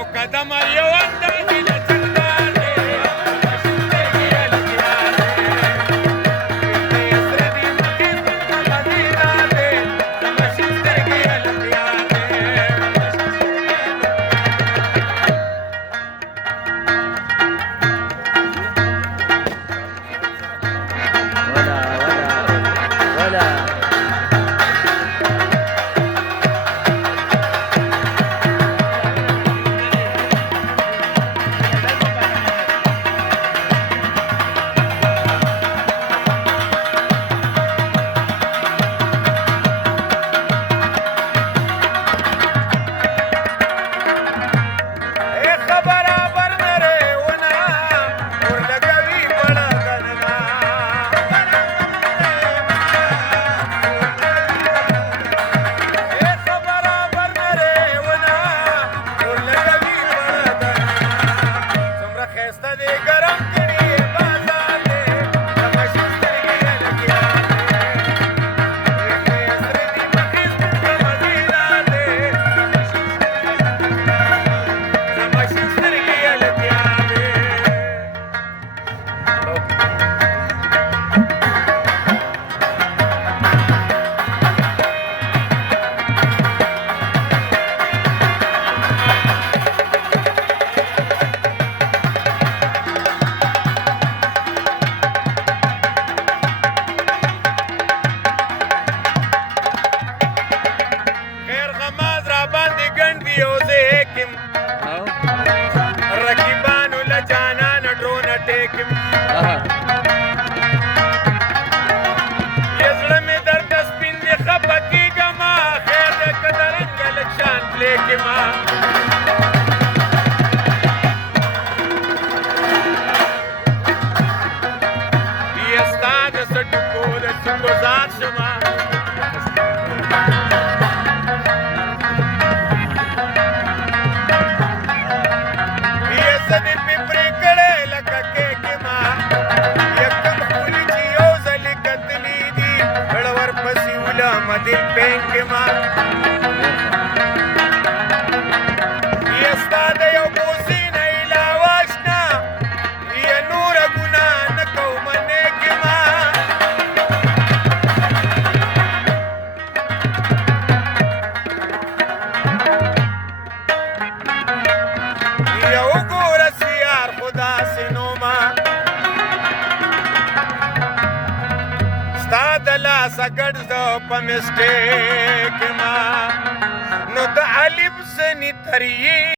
یو قدم یو اندازې له چنګار دی شسترګې یې لګیا دی سره دي مخې څنګه مدینه دی زما شسترګې یې لګیا رقیبانو له جانان ډرونه ټیکم زړه مې درته سپین دی خفه کېږمه خیر دی که د رنګه لږ شان پلی کړمه بیا ستا د څټکو د څوکو ذات شمه دل پینک ما یستا د یو بوسې نه علاوه شته یا نوره ګناه نه کوم نیک ما یو ګوره سیار خو داسې نومه ستا د لاسه ګرځه په مسټیک ما نو د الف ځنې تریې